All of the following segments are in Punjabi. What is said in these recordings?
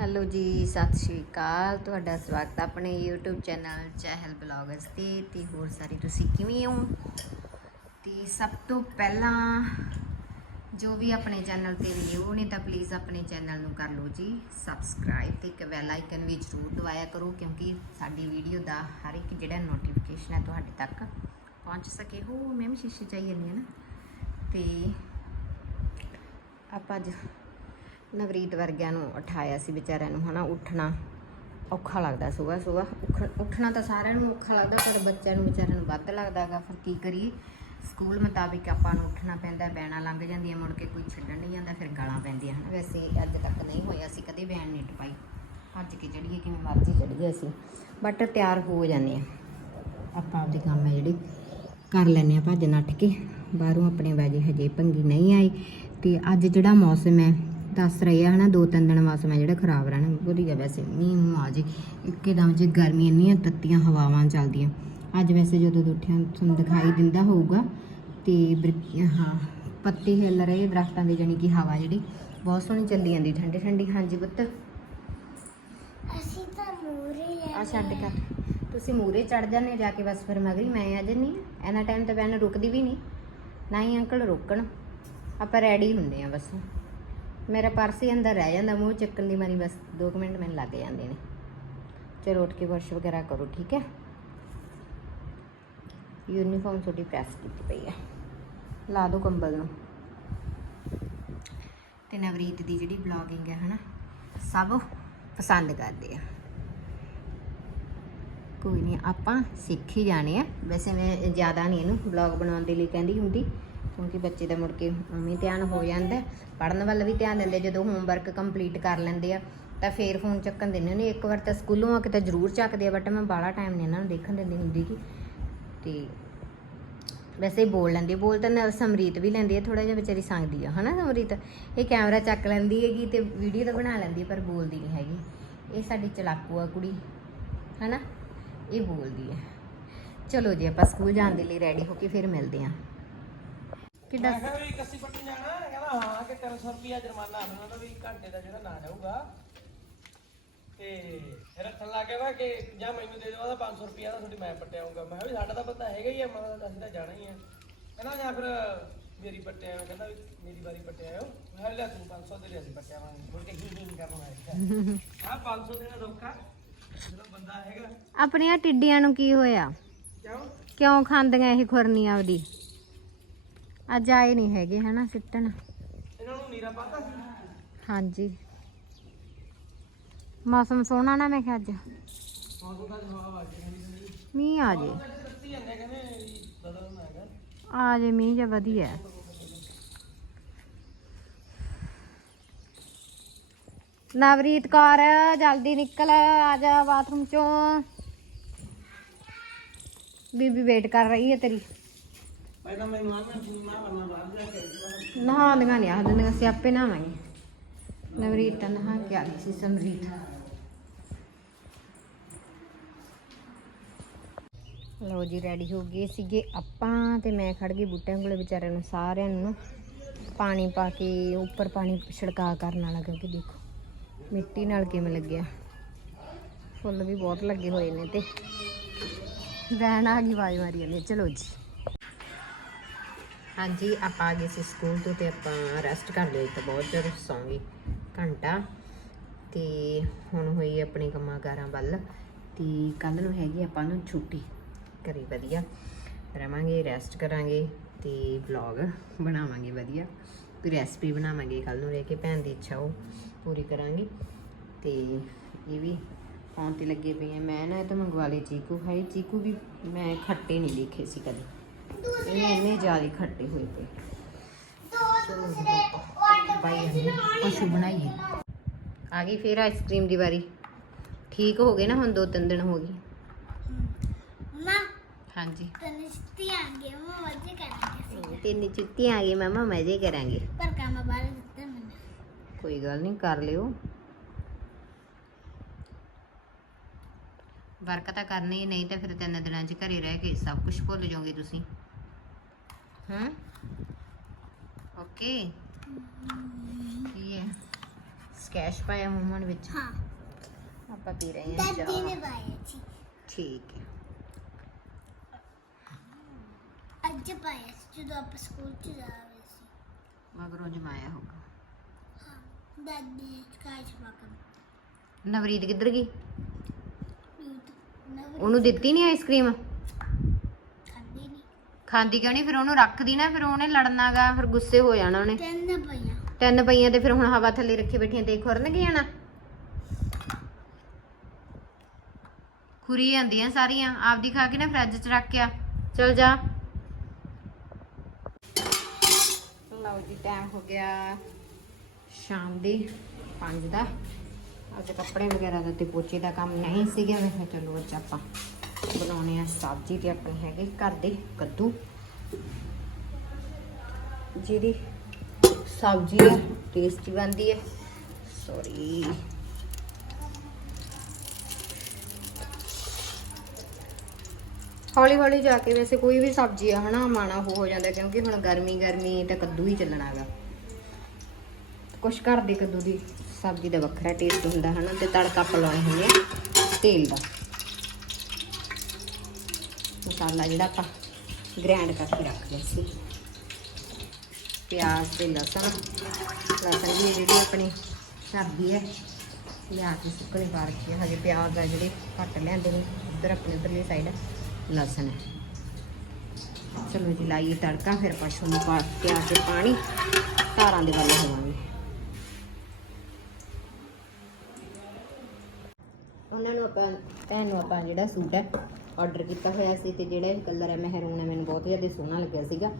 ਹੈਲੋ ਜੀ, ਸਤਿ ਸ਼੍ਰੀ ਅਕਾਲ। ਤੁਹਾਡਾ ਸਵਾਗਤ ਹੈ ਆਪਣੇ YouTube ਚੈਨਲ ਚਹਿਲ ਬਲੌਗਰਸ ਤੇ ਤੇ ਹੋਰ ਸਾਰੇ ਤੁਸੀਂ ਕਿਵੇਂ ਹੋ? ਤੇ ਸਭ ਤੋਂ ਪਹਿਲਾਂ ਜੋ ਵੀ ਆਪਣੇ ਚੈਨਲ ਤੇ ਨਿਊ ਨੇ ਤਾਂ ਪਲੀਜ਼ ਆਪਣੇ ਚੈਨਲ ਨੂੰ ਕਰ ਲਓ ਜੀ ਸਬਸਕ੍ਰਾਈਬ ਤੇ ਇੱਕ ਬੈਲ ਆਈਕਨ ਵੀ ਜ਼ਰੂਰ ਦਬਾਇਆ ਕਰੋ, ਕਿਉਂਕਿ ਸਾਡੀ ਵੀਡੀਓ ਦਾ ਹਰ ਇੱਕ ਜਿਹੜਾ ਨੋਟੀਫਿਕੇਸ਼ਨ ਹੈ ਤੁਹਾਡੇ ਤੱਕ ਪਹੁੰਚ ਸਕੇ। ਹੋ, ਮੈਂ ਵੀ ਸ਼ੀਸ਼ੇ ਚਾਹੀਏ ਨਹੀਂ ਹੈ ਨਾ। ਤੇ ਆਪਾਂ ਅੱਜ ਨਵਰੀਤ ਵਰਗਿਆਂ ਨੂੰ ਉਠਾਇਆ ਸੀ ਵਿਚਾਰਿਆਂ ਨੂੰ, ਹਨਾ, ਉੱਠਣਾ ਔਖਾ ਲੱਗਦਾ ਸਵੇਰ ਸਵੇਰ। ਉੱਠਣਾ ਤਾਂ ਸਾਰਿਆਂ ਨੂੰ ਔਖਾ ਲੱਗਦਾ, ਪਰ ਬੱਚਿਆਂ ਨੂੰ ਵਿਚਾਰਿਆਂ ਨੂੰ ਵੱਧ ਲੱਗਦਾ ਹੈਗਾ। ਫਿਰ ਕੀ ਕਰੀਏ? ਸਕੂਲ ਮੁਤਾਬਿਕ ਆਪਾਂ ਨੂੰ ਉੱਠਣਾ ਪੈਂਦਾ ਬੈਣਾ ਲੰਘ ਜਾਂਦੀਆਂ, ਮੁੜ ਕੇ ਕੋਈ ਛੱਡਣ ਨਹੀਂ ਜਾਂਦਾ, ਫਿਰ ਗਾਲਾਂ ਪੈਂਦੀਆਂ, ਹਨ। ਵੈਸੇ ਅੱਜ ਤੱਕ ਨਹੀਂ ਹੋਇਆ ਸੀ ਕਦੇ ਬੈਣ ਨਹੀਂ ਟਪਾਈ। ਭੱਜ ਕੇ ਚੜੀਏ ਕਿਵੇਂ ਮਰਜ਼ੀ ਚੜੀਏ ਅਸੀਂ। ਬਟ ਤਿਆਰ ਹੋ ਜਾਂਦੇ ਆ ਆਪਾਂ ਆਪਦੇ ਕੰਮ ਹੈ ਜਿਹੜੀ ਕਰ ਲੈਂਦੇ ਆ ਭੱਜ ਨੱਠ ਕੇ। ਬਾਹਰੋਂ ਆਪਣੇ ਬਾਜੀ ਹਜੇ ਭੰਗੀ ਨਹੀਂ ਆਈ। ਤੇ ਅੱਜ ਜਿਹੜਾ ਮੌਸਮ ਹੈ ਦੱਸ ਰਹੀ ਆ ਹਨਾ ਦੋ ਤਿੰਨ ਦਿਨ ਮੌਸਮ ਹੈ ਜਿਹੜਾ ਖਰਾਬ ਰਹਿਣਾ ਵਧੀਆ ਵੈਸੇ ਮੀਂਹ ਮੂੰਹ ਆ ਜੇ ਇੱਕਦਮ ਜੇ ਗਰਮੀ ਇੰਨੀਆਂ ਤੱਤੀਆਂ ਹਵਾਵਾਂ ਚੱਲਦੀਆਂ। ਅੱਜ ਵੈਸੇ ਜਦੋਂ ਉੱਠਿਆ ਤੁਹਾਨੂੰ ਦਿਖਾਈ ਦਿੰਦਾ ਹੋਊਗਾ ਤੇ ਹਾਂ ਪੱਤੇ ਹਿੱਲ ਰਹੇ ਦਰਖਤਾਂ ਦੀ ਜਾਣੀ ਕਿ ਹਵਾ ਜਿਹੜੀ ਬਹੁਤ ਸੋਹਣੀ ਚੱਲੀ ਜਾਂਦੀ ਠੰਡੀ ਠੰਡੀ। ਹਾਂਜੀ ਪੁੱਤ। ਅਸੀਂ ਤਾਂ ਮੂਰੇ ਆ ਛੱਡ ਕਰ ਤੁਸੀਂ ਮੂਰੇ ਚੜ ਜਾਂਦੇ ਜਾ ਕੇ ਬਸ ਫਿਰ ਮਗਰੀ ਮੈਂ ਆ ਜੰਨੀ ਐਨਾ ਟਾਈਮ ਤਾਂ ਬੈਨ ਰੁਕਦੀ ਵੀ ਨਹੀਂ। ਨਾ ਹੀ ਅੰਕਲ ਰੋਕਣ। ਆਪਾਂ ਰੈਡੀ ਹੁੰਦੇ ਆ ਬਸ। ਮੇਰਾ ਪਰਸ ਹੀ ਅੰਦਰ ਰਹਿ ਜਾਂਦਾ, ਮੂੰਹ ਚੱਕਣ ਦੀ ਮਾਰੀ ਬਸ 2 ਮਿੰਟ ਮੈਨੂੰ ਲੱਗ ਜਾਂਦੇ ਨੇ। ਚਲੋ ਉੱਠ ਕੇ ਵਾਸ਼ ਵਗੈਰਾ ਕਰੋ, ਠੀਕ ਹੈ? ਯੂਨੀਫਾਰਮ ਛੋਟੀ ਪ੍ਰੈਸ ਕੀਤੀ ਪਈ ਹੈ। ਲਾ ਦੋ ਕੰਬਲ ਨੂੰ। ਤੇ ਨਵਰੀਤ ਦੀ ਜਿਹੜੀ ਬਲੌਗਿੰਗ ਹੈ, ਹਨਾ, ਸਭ ਪਸੰਦ ਕਰਦੇ ਆ। ਕੋਈ ਨਹੀਂ ਆਪਾਂ ਸਿੱਖ ਹੀ ਜਾਣੇ ਆ। ਵੈਸੇ ਮੈਂ ਜ਼ਿਆਦਾ ਨਹੀਂ ਇਹਨੂੰ ਵਲੌਗ ਬਣਾਉਣ ਦੇ ਲਈ ਕਹਿੰਦੀ ਹੁੰਦੀ। ਕਿਉਂਕਿ ਬੱਚੇ ਦਾ ਮੁੜ ਕੇ ਉਵੇਂ ਧਿਆਨ ਹੋ ਜਾਂਦਾ ਪੜਨ ਵੱਲ ਵੀ ਧਿਆਨ ਦਿੰਦੇ ਜਦੋਂ ਹੋਮਵਰਕ ਕੰਪਲੀਟ ਕਰ ਲੈਂਦੇ ਆ, ਤਾਂ ਫੇਰ ਫੋਨ ਚੱਕਣ ਦਿੰਦੇ ਨੇ। ਇੱਕ ਵਾਰ ਤਾਂ ਸਕੂਲੋਂ ਆ ਕੇ ਤਾਂ ਜ਼ਰੂਰ ਚੱਕਦੇ ਆ ਬਟ ਮੈਂ ਬਾਹਲਾ ਟਾਈਮ ਨਹੀਂ ਇਹਨਾਂ ਨੂੰ ਦੇਖਣ ਦਿੰਦੀ ਹੁੰਦੀ ਕਿ ਤੇ ਵੈਸੇ ਹੀ ਬੋਲ ਲੈਂਦੀ ਬੋਲ ਤਾਂ ਨਾਲ ਸਮਰੀਤ ਵੀ ਲੈਂਦੀ ਹੈ ਥੋੜਾ ਜਿਹਾ ਵਿਚਾਰੀ ਸੰਗਦੀ ਆ। ਹਨਾ ਸਮਰੀਤ? ਇਹ ਕੈਮਰਾ ਚੱਕ ਲੈਂਦੀ ਹੈਗੀ ਤੇ ਵੀਡੀਓ ਤਾਂ ਬਣਾ ਲੈਂਦੀ ਪਰ ਬੋਲਦੀ ਨਹੀਂ ਹੈਗੀ। ਇਹ ਸਾਡੀ ਚਲਾਕੂ ਆ ਕੁੜੀ। ਹਨਾ? ਇਹ ਬੋਲਦੀ ਹੈ ਚਲੋ ਜੀ, ਆਪਾਂ ਸਕੂਲ ਜਾਣ ਦੇ ਲਈ ਰੈਡੀ ਹੋ ਕੇ ਫਿਰ ਮਿਲਦੇ ਹਾਂ ਕਿੱਡਾ ਮੈਂ ਕਿਹਾ ਵੀ ਕੱਸੀ ਪੱਟੀ ਜਾਣਾ ਕਹਿੰਦਾ ਹਾਂ ਕਿ 300 ਰੁਪਿਆ ਜੁਰਮਾਨਾ ਆਉਣਾ ਉਹਦਾ ਵੀ ਘੰਟੇ ਦਾ ਜਿਹੜਾ ਨਾ ਜਾਊਗਾ। ਤੇ ਰੱਖਣ ਲੱਗ ਗਿਆ ਵਾ ਕਿ ਜਾਂ ਮੈਨੂੰ ਦੇ ਦਿਓ ਉਹਦਾ 500 ਰੁਪਿਆ ਦਾ ਤੁਹਾਡੀ ਮੈਂ ਪੱਟਿਆਉਂਗਾ ਮੈਂ ਕਿਹਾ ਵੀ ਸਾਡਾ ਤਾਂ ਪਤਾ ਹੈਗਾ ਹੀ ਆ ਮੈਂ ਕਿਹਾ ਅਸੀਂ ਤਾਂ ਜਾਣਾ ਹੀ ਆ। ਕਹਿੰਦਾ ਜਾਂ ਫਿਰ ਮੇਰੀ ਪੱਟਿਆ ਕਹਿੰਦਾ ਵੀ ਮੇਰੀ ਵਾਰੀ ਪੱਟਿਆ ਆਇਓ ਮੈਂ ਕਿਹਾ ਲੈ ਤੂੰ 500 ਦੇ ਦੇ ਅਸੀਂ ਪੱਟਿਆਵਾਂਗੇ। ਮੁੜ ਕੇ ਹੀ ਹੀ ਕਰਨਾ ਹੈ ਆ। 500 ਦੇਣਾ ਧੋਖਾ ਜਦੋਂ ਬੰਦਾ ਹੈਗਾ। ਆਪਣੀਆਂ ਟਿੱਡੀਆਂ ਨੂੰ ਕੀ ਹੋਇਆ? ਕਿਉਂ? ਕਿਉਂ ਖਾਂਦੀਆਂ ਇਹ ਖੁਰਨੀ ਆਪਦੀ ਅੱਜ ਆਏ ਨਹੀਂ ਹੈਗੇ ਹਨਾ ਸਿੱਟਣ। ਇਹਨਾਂ ਨੂੰ ਨੀਰਾ ਪਾਤਾ ਸੀ? ਹਾਂਜੀ। ਮੌਸਮ ਸੋਹਣਾ ਨਾ ਮੈਂ ਕਿਹਾ ਅੱਜ। ਮੌਸਮ ਦਾ ਹਵਾ ਵੱਜ ਰਹੀ ਹੈ ਮੀਂਹ ਆ ਜੇ। ਦੱਸੀ ਜਾਂਦੇ ਕਹਿੰਦੇ ਵੀ ਬਦਲਣਾ ਹੈਗਾ। ਆ ਜੇ ਮੀਂਹ ਜਿਹਾ ਵਧੀਆ। ਹੈ। ਨਵਰੀਤ ਕੌਰ ਜਲਦੀ ਨਿਕਲ ਆ ਜਾ ਬਾਥਰੂਮ ਚੋਂ। ਬੀਬੀ ਵੇਟ ਕਰ ਰਹੀ ਹੈ ਤੇਰੀ। ਪਹਿਲਾਂ ਮੈਨੂੰ ਆਂਦਾ ਸੀ ਮੈਂ ਵਰਨਾ ਬਾਹਰ ਜਾ ਕੇ ਨਹਾਉਂਦੀਆਂ ਨਹੀਂ ਆ ਦਿੰਦੀਆਂ ਅਸੀਂ ਆਪੇ ਨਹਾਵਾਂਗੇ ਨਵਰੀਤ ਤਾਂ ਨਹਾ ਕੇ ਆ ਸੀ, ਸਮਰੀਤ। ਲਓ ਜੀ ਰੈਡੀ ਹੋ ਗਏ ਸੀਗੇ ਆਪਾਂ ਤੇ ਮੈਂ ਖੜ ਗਈ ਬੂਟਿਆਂ ਕੋਲੇ ਵਿਚਾਰਿਆਂ ਨੂੰ, ਸਾਰਿਆਂ ਨੂੰ ਨਾ। ਪਾਣੀ ਪਾ ਕੇ ਉੱਪਰ ਪਾਣੀ ਛਿੜਕਾ ਕਰਨ ਵਾਲਾ, ਕਿਉਂਕਿ ਦੇਖੋ, ਮਿੱਟੀ ਨਾਲ ਕਿਵੇਂ ਲੱਗਿਆ। ਫੁੱਲ ਵੀ ਬਹੁਤ ਲੱਗੇ ਹੋਏ ਨੇ ਤੇ। ਵੈਨ ਆ ਗਈ ਆਵਾਜ਼ ਮਾਰੀ ਜਾਂਦੀ ਹੈ। ਚਲੋ ਜੀ। ਹਾਂਜੀ, ਆਪਾਂ ਆ ਗਏ ਸੀ ਸਕੂਲ ਤੋਂ ਤੇ ਆਪਾਂ ਰੈਸਟ ਕਰ ਲਈ ਤਾਂ ਬਹੁਤ ਚਿਰ ਸੌਂ ਘੰਟਾ। ਤੇ ਹੁਣ ਹੋਈ ਆਪਣੇ ਕੰਮਾਂ ਕਾਰਾਂ ਵੱਲ, ਤੇ ਕੱਲ ਨੂੰ ਹੈਗੀ ਆਪਾਂ ਨੂੰ ਛੁੱਟੀ ਕਰੀ ਵਧੀਆ। ਰਵਾਂਗੇ ਰੈਸਟ ਕਰਾਂਗੇ ਤੇ ਵਲੌਗ ਬਣਾਵਾਂਗੇ ਵਧੀਆ। ਕੋਈ ਰੈਸਪੀ ਬਣਾਵਾਂਗੇ ਕੱਲ ਨੂੰ ਰਹਿ ਕੇ, ਭੈਣ ਦੀ ਇੱਛਾ ਉਹ ਪੂਰੀ ਕਰਾਂਗੇ। ਤੇ ਇਹ ਵੀ ਫੋਨ ਤੇ ਲੱਗੇ ਪਏ ਆ। ਮੈਂ ਨਾ ਇਹ ਤਾਂ ਮੰਗਵਾ ਲਈ ਚੀਕੂ ਹਾਈ ਚੀਕੂ ਵੀ ਮੈਂ ਖੱਟੇ ਨਹੀਂ ਦੇਖੇ ਸੀ ਕਦੇ। ਇਹ ਇੰਨੇ ਜ਼ਿਆਦਾ ਖੱਟੇ ਹੋਏ ਪਏ ਪਸ਼ੂ ਬਣਾਈਏ। ਆ ਗਈ ਫਿਰ ਆਈਸਕ੍ਰੀਮ ਦੀ ਵਾਰੀ। ਠੀਕ ਹੋ ਗਏ ਨਾ ਹੁਣ ਦੋ ਤਿੰਨ ਦਿਨ ਹੋ ਗਏ। ਮਾਂ ਹਾਂਜੀ। ਤਨਿਸ਼ਤੀ ਆ ਗਈ ਮੈਂ ਮਜ਼ੇ ਕਰਾਂਗੇ ਤਿੰਨ ਚੁੱਤੀਆਂ ਆ ਗਈ ਮਾਮਾ ਮਜ਼ੇ ਕਰਾਂਗੇ। ਪਰ ਕੰਮ ਬਾਹਰ ਦਿੱਤਾ ਮੈਨੂੰ ਕੋਈ ਗੱਲ ਨਹੀਂ ਕਰ ਲਿਓ। ਵਰਕ ਤਾਂ ਕਰਨੀ ਨਹੀਂ ਤਾਂ ਫਿਰ ਤਿੰਨ ਦਿਨਾਂ 'ਚ ਘਰੇ ਰਹਿ ਕੇ ਸਭ ਕੁਝ ਭੁੱਲ ਜਾਓਗੇ ਤੁਸੀਂ। ਕੀ ਹੈ ਸਕੈਸ਼ ਪਾਇਆ ਮੰਮਾ ਨੇ ਵਿੱਚ ਹਾਂ ਆਪਾਂ ਪੀ ਰਹੇ ਹਾਂ ਦਾਦੀ ਨੇ ਚਾਹ ਪਾਇਆ ਸੀ ਠੀਕ ਹੈ ਅੱਜ ਪਾਇਆ ਸੀ ਜਦੋਂ ਆਪਾਂ ਸਕੂਲ ਚ ਜਾ ਰਹੇ ਸੀ ਮਗਰੋਂ ਜਮਾਇਆ ਹੋਗਾ ਹਾਂ ਦਾਦੀ ਨੇ ਕਾਇਸ ਬਾਕਮ ਨਵਰੀਤ ਕਿੱਧਰ ਗਈ ਉਹਨੂੰ ਦਿੱਤੀ ਨਹੀਂ ਆਈਸਕ੍ਰੀਮ ਖਾਂਦੀ ਕਿਉਂ ਨਹੀਂ ਫਿਰ ਉਹਨੂੰ ਰੱਖਦੀ ਨਾ ਫਿਰ ਉਹਨੇ ਲੜਨਾਗਾ ਫਿਰ ਗੁੱਸੇ ਹੋ ਜਾਣਾ ਉਹਨੇ। ਤਿੰਨ ਪਈਆਂ। ਤਿੰਨ ਪਈਆਂ ਤੇ ਫਿਰ ਹੁਣ ਹਵਾ ਥੱਲੇ ਰੱਖੀ ਬੈਠੀਆਂ ਤੇ ਖੁਰਨ ਜਾਣਾ ਖੁਰੀ ਜਾਂਦੀਆਂ ਸਾਰੀਆਂ ਆਪਦੀ ਖਾ ਕੇ ਨਾ ਫਰਿੱਜ 'ਚ ਰੱਖ ਕੇ ਆ। ਚਲ ਜਾ। ਲਓ ਜੀ ਟਾਈਮ ਹੋ ਗਿਆ ਸ਼ਾਮ ਦੇ 5 ਦਾ। ਅੱਜ ਕੱਪੜੇ ਵਗੈਰਾ ਦਾ ਤੇ ਪੋਚੇ ਦਾ ਕੰਮ ਨਹੀਂ ਸੀਗਾ ਮੈਂ ਚਲੋ ਅੱਜ ਆਪਾਂ ਬਣਾਉਣੇ ਆ ਸਬਜ਼ੀ ਤੇ ਆਪਣੇ ਹੈਗੇ ਘਰ ਦੇ ਕੱਦੂ। ਜਿਹਦੀ ਸਬਜ਼ੀ ਹੈ ਟੇਸਟੀ ਬਣਦੀ ਹੈ ਸੌਰੀ ਹੌਲੀ ਹੌਲੀ ਜਾ ਕੇ ਵੈਸੇ ਕੋਈ ਵੀ ਸਬਜ਼ੀ ਆ ਹਨਾ ਮਾਣਾ ਹੋ ਜਾਂਦਾ ਕਿਉਂਕਿ ਹੁਣ ਗਰਮੀ ਗਰਮੀ ਤਾਂ ਕੱਦੂ ਹੀ ਚੱਲਣਾ ਚੱਲਣਾਗਾ ਕੁਛ ਘਰ ਦੇ ਕੱਦੂ ਦੀ ਸਬਜ਼ੀ ਦਾ ਵੱਖਰਾ ਟੇਸਟ ਹੁੰਦਾ ਹਨਾ, ਤੇ ਤੜਕਾ ਆਪਾਂ ਲਾਉਣੇ ਹੁੰਦੇ ਆ ਤੇਲ ਦਾ। ਮਸਾਲਾ ਜਿਹੜਾ ਆਪਾਂ ਗ੍ਰਾਈਂਡ ਕਰਕੇ ਰੱਖ ਲਿਆ ਸੀ। ਪਿਆਜ਼ ਤੇ ਲਸਣ। ਲਸਣ ਵੀ ਜਿਹੜੀ ਆਪਣੀ ਸਬਜ਼ੀ ਹੈ, ਲਿਆ ਕੇ ਸੁੱਕਣੇ ਪਾ ਰੱਖੀ ਹਜੇ ਪਿਆਜ਼ ਆ ਜਿਹੜੇ ਘੱਟ ਲਿਆਂਦੇ ਨੇ, ਉਧਰ ਆਪਣੇ ਉਧਰਲੀ ਸਾਈਡ ਲਸਣ ਹੈ। ਚਲੋ ਜੀ, ਲਾਈਏ ਤੜਕਾ, ਫਿਰ ਪਸ਼ੂ ਨੂੰ ਪਾ, ਪਿਆਜ਼ 'ਤੇ ਕੇ ਪਾਣੀ, ਧਾਰਾਂ ਦੇ ਵੱਲ ਹੋਵਾਂਗੇ। ਉਹਨਾਂ ਨੂੰ ਆਪਾਂ, ਭੈਣ ਨੂੰ ਆਪਾਂ ਜਿਹੜਾ ਸੂਟ ਹੈ ਆਰਡਰ ਕੀਤਾ ਹੋਇਆ ਸੀ ਤੇ ਜਿਹੜਾ ਇਹ ਕਲਰ ਹੈ ਮਹਿਰੂਨ ਹੈ, ਮੈਨੂੰ ਬਹੁਤ ਜ਼ਿਆਦਾ ਸੋਹਣਾ ਲੱਗਿਆ ਸੀਗਾ।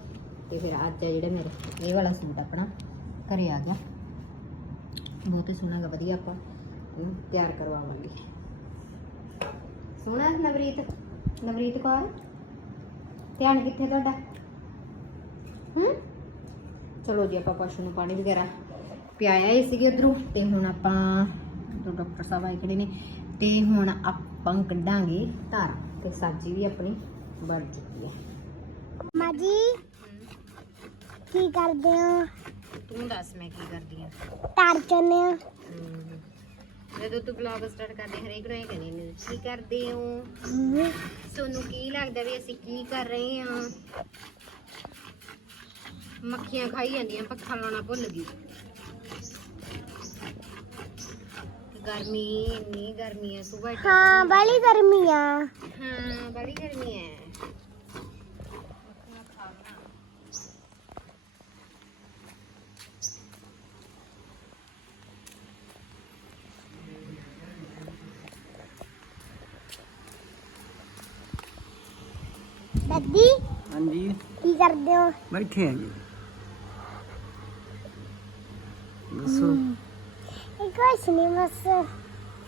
ਤੇ ਫਿਰ ਅੱਜ ਹੈ ਜਿਹੜਾ ਮੇਰੇ, ਇਹ ਵਾਲਾ ਸੂਟ ਆਪਣਾ ਘਰੇ ਆ ਗਿਆ। ਬਹੁਤ ਹੀ ਸੋਹਣਾ ਗਾ ਵਧੀਆ ਆਪਾਂ ਇਹਨੂੰ ਤਿਆਰ ਕਰਵਾਵਾਂਗੇ। ਸੋਹਣਾ ਹੈ ਨਵਰੀਤ? ਨਵਰੀਤ ਕੌਰ? ਧਿਆਨ ਕਿੱਥੇ ਤੁਹਾਡਾ? ਹੂੰ? ਚਲੋ ਜੀ, ਆਪਾਂ ਪਸ਼ੂ ਨੂੰ ਪਾਣੀ ਵਗੈਰਾ ਪਿਆਇਆ ਹੀ ਸੀਗੇ ਉਧਰੋਂ ਤੇ ਹੁਣ ਆਪਾਂ, ਤੋਂ ਡਾਕਟਰ ਸਾਹਿਬ ਆਏ ਖੜੇ ਨੇ, ਤੇ ਹੁਣ ਆਪਾਂ ਕੱਢਾਂਗੇ ਧਾਰਾ। ਤੇ ਸਬਜ਼ੀ ਵੀ ਆਪਣੀ ਬਣ ਚੁੱਕੀ ਹੈ। ਮਾਜੀ ਕੀ ਕਰਦੇ ਹੋ? ਤੂੰ ਦੱਸ ਮੈਂ ਕੀ ਕਰਦੀ ਆ ਤਾਰ ਚਨੇ ਹੋ? ਜਦੋਂ ਤੂੰ ਬਲੌਗ ਸਟਾਰਟ ਕਰਦੇ ਹਰੇਕ ਨੂੰ ਇਹ ਕਹਿੰਦੀ ਨੇ ਕੀ ਕਰਦੇ ਹੋ? ਤੁਹਾਨੂੰ ਕੀ ਲੱਗਦਾ ਵੀ ਅਸੀਂ ਕੀ ਕਰ ਰਹੇ ਹਾਂ? ਮੱਖੀਆਂ ਖਾਈ ਜਾਂਦੀਆਂ ਪੱਖਾ ਲਾਉਣਾ ਭੁੱਲ ਗਈ। ਗਰਮੀ ਇੰਨੀ ਗਰਮੀ ਹੈ ਸੁਬਹ ਹਾਂ ਬੜੀ ਗਰਮੀ ਆ ਹਾਂ ਬੜੀ ਗਰਮੀ ਹੈ ਦਾਦੀ ਹਾਂਜੀ ਕੀ ਕਰਦੇ ਹੋ ਬੈਠੇ ਆ ਜੀ ਦੱਸੋ ਇਹ ਕੁਛ ਨਹੀਂ ਬਸ